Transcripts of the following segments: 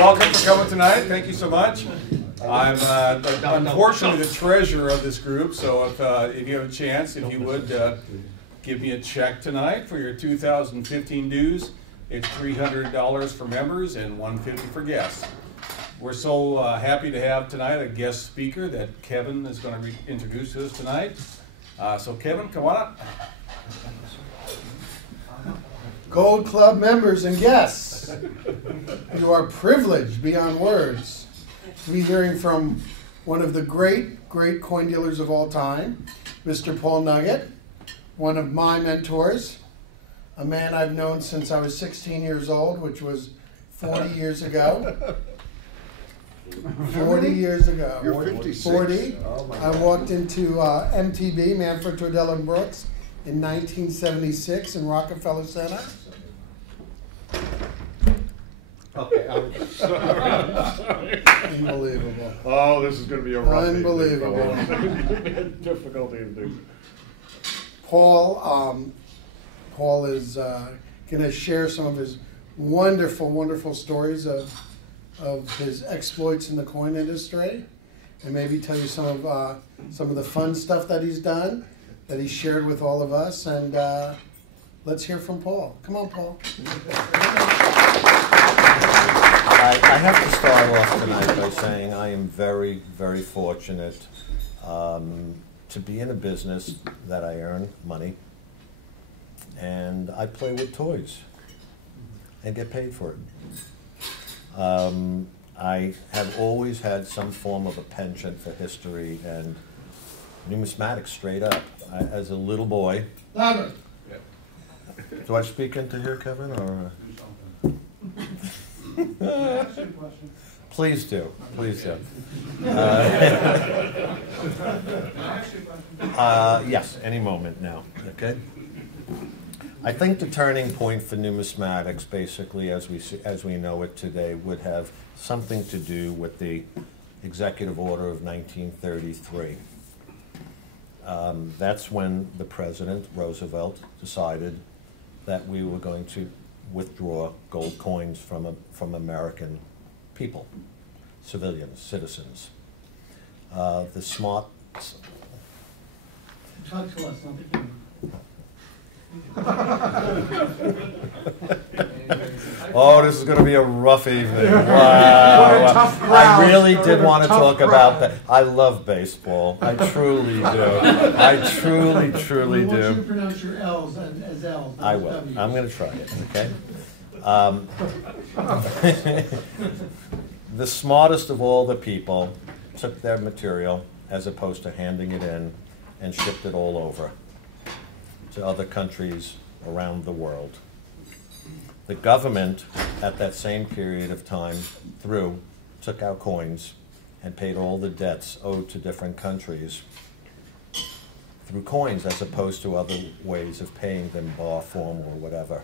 welcome for coming tonight. Thank you so much. I'm unfortunately the treasurer of this group, so if you have a chance, if you would give me a check tonight for your 2015 dues. It's $300 for members and $150 for guests. We're so happy to have tonight a guest speaker that Kevin is going to introduce to us tonight. So Kevin, come on up. Gold Club members and guests, you are privileged beyond words to be hearing from one of the great coin dealers of all time, Mr. Paul Nugget, one of my mentors, a man I've known since I was 16 years old, which was 40 years ago. 40 years ago. You're 56. 40. Oh my I walked into MTB, Manfred, Tordell, and Brooks, in 1976 in Rockefeller Center. Okay, I'm sorry. Unbelievable. Oh, this is going to be a rough Unbelievable. Difficult evening. Paul is going to share some of his wonderful stories of his exploits in the coin industry, and maybe tell you some of the fun stuff that he's done, that he shared with all of us. And let's hear from Paul. Come on, Paul. I have to start off tonight by saying I am very, very fortunate to be in a business that I earn money and I play with toys and get paid for it. I have always had some form of a penchant for history and numismatics straight up. As a little boy. Louder. Do I speak into here, Kevin, or? Please do. Please do. Yes, any moment now. Okay. I think the turning point for numismatics, basically, as we know it today, would have something to do with the Executive Order of 1933. That's when the President, Roosevelt, decided that we were going to withdraw gold coins from American people, civilians, citizens. The smart... Talk to us, not the camera. Oh, this is going to be a rough evening. Wow. Tough crowd. I really did want to talk about that. I love baseball. I truly do. I truly I want you to do. pronounce your L's as L's. I will. I'm going to try it, okay? The smartest of all the people took their material as opposed to handing it in and shipped it all over to other countries around the world. The government, at that same period of time, took our coins and paid all the debts owed to different countries through coins as opposed to other ways of paying them, bar form or whatever.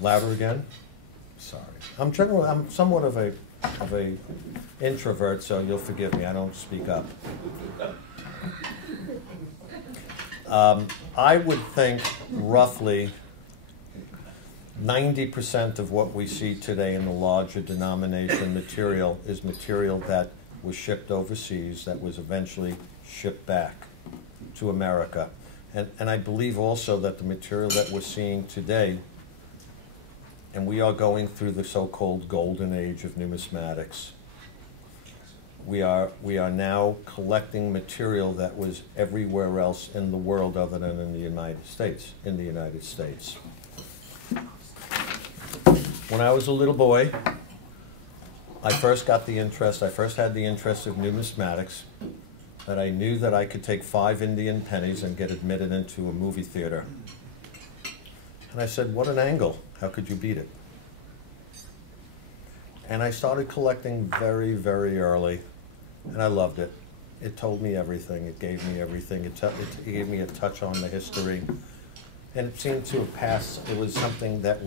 Louder again? Sorry. I'm somewhat of a introvert, so you'll forgive me. I don't speak up. I would think roughly 90% of what we see today in the larger denomination material is material that was shipped overseas that was eventually shipped back to America. And I believe also that the material that we're seeing today, and we are going through the so-called golden age of numismatics. We are now collecting material that was everywhere else in the world other than in the United States. When I was a little boy, I first had the interest of numismatics, that I knew that I could take 5 Indian pennies and get admitted into a movie theater. And I said, what an angle. How could you beat it? And I started collecting very, very early. And I loved it. It told me everything. It gave me everything. It gave me a touch on the history. And it seemed to have passed. It was something that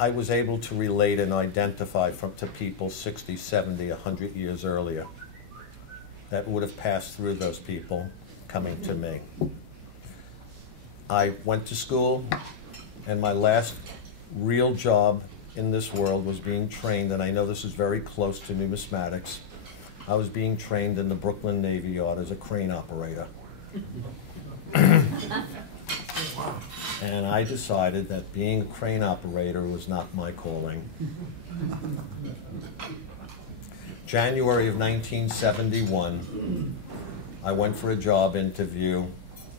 I was able to relate and identify to people 60, 70, 100 years earlier that would have passed through those people coming to me. I went to school, and my last real job in this world was being trained, and I know this is very close to numismatics. I was being trained in the Brooklyn Navy Yard as a crane operator. And I decided that being a crane operator was not my calling. January of 1971, I went for a job interview,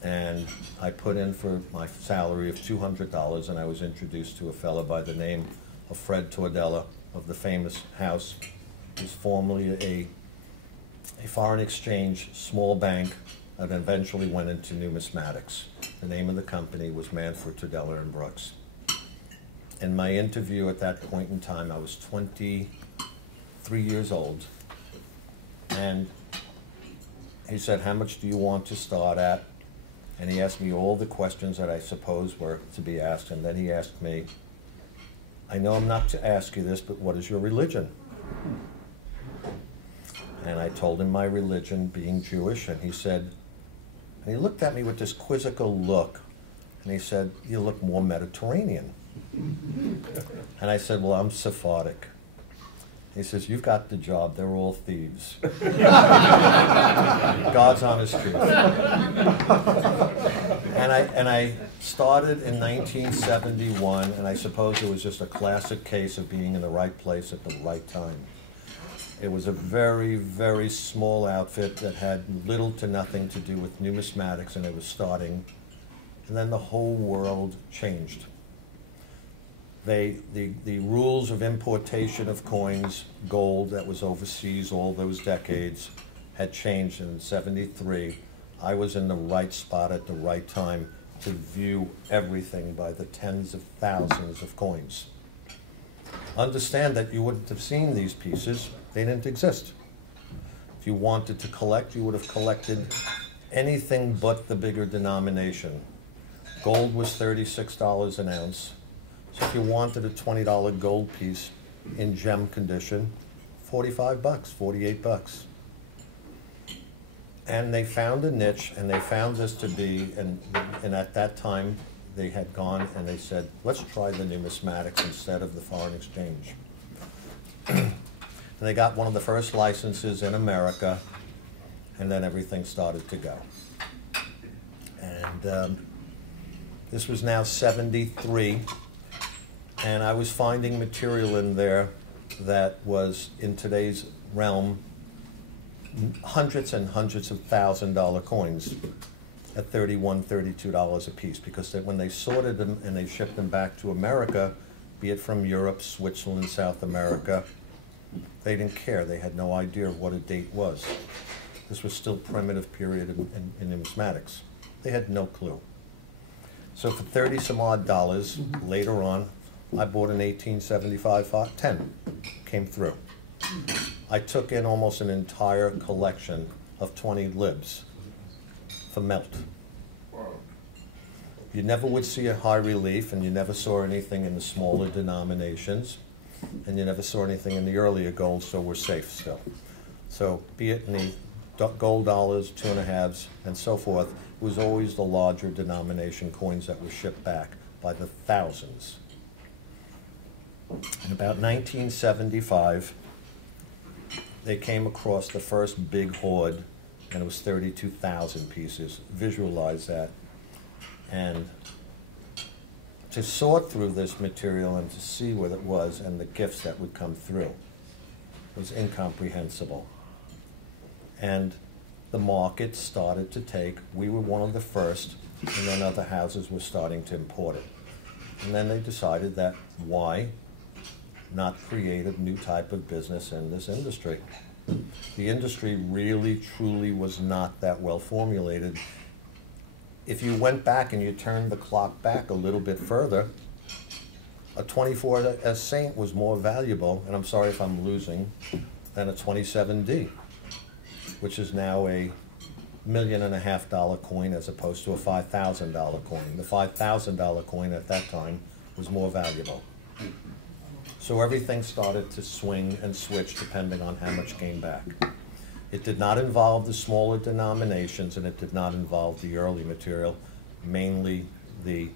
and I put in for my salary of $200, and I was introduced to a fellow by the name of Fred Tordella of the famous house. It was formerly a foreign exchange small bank that eventually went into numismatics. The name of the company was Manford, Tordella and Brooks. In my interview at that point in time, I was 23 years old, and he said, "How much do you want to start at?" And he asked me all the questions that I suppose were to be asked, and then he asked me, "I know I'm not to ask you this, but what is your religion?" And I told him my religion, being Jewish, and he said, and he looked at me with this quizzical look, and he said, "You look more Mediterranean." And I said, "Well, I'm Sephardic." He says, "You've got the job, they're all thieves." God's honest truth. And I started in 1971, and I suppose it was just a classic case of being in the right place at the right time. It was a very, very small outfit that had little to nothing to do with numismatics, and it was starting. And then the whole world changed. The rules of importation of coins, gold that was overseas all those decades, had changed in '73. I was in the right spot at the right time to view everything by the tens of thousands of coins. Understand that you wouldn't have seen these pieces. They didn't exist. If you wanted to collect, you would have collected anything but the bigger denomination. Gold was $36 an ounce. So if you wanted a $20 gold piece in gem condition, $45, $48. And they found a niche, and they found this to be, and at that time, they had gone and they said, "Let's try the numismatics instead of the foreign exchange." And they got one of the first licenses in America, and then everything started to go. And this was now '73, and I was finding material in there that was, in today's realm, hundreds and hundreds of $1,000 coins at $31, $32 a piece, because when they sorted them and they shipped them back to America, be it from Europe, Switzerland, South America, they didn't care. They had no idea what a date was. This was still primitive period in numismatics. They had no clue. So for 30 some odd dollars, later on, I bought an 1875 10, came through. I took in almost an entire collection of 20 libs for melt. You never would see a high relief, and you never saw anything in the smaller denominations, and you never saw anything in the earlier gold, so we're safe still. So be it in the gold dollars, 2.5s, and so forth, it was always the larger denomination coins that were shipped back by the thousands. In about 1975, they came across the first big hoard, and it was 32,000 pieces. Visualize that. And to sort through this material and to see what it was and the gifts that would come through was incomprehensible. And the market started to take, we were one of the first, and then other houses were starting to import it. And then they decided that why not create a new type of business in this industry? The industry really, truly was not that well formulated. If you went back and you turned the clock back a little bit further, a 24 Saint was more valuable, and I'm sorry if I'm losing, than a 27D, which is now a $1.5 million coin as opposed to a $5,000 coin. The $5,000 coin at that time was more valuable. So everything started to swing and switch depending on how much came back. It did not involve the smaller denominations, and it did not involve the early material, mainly the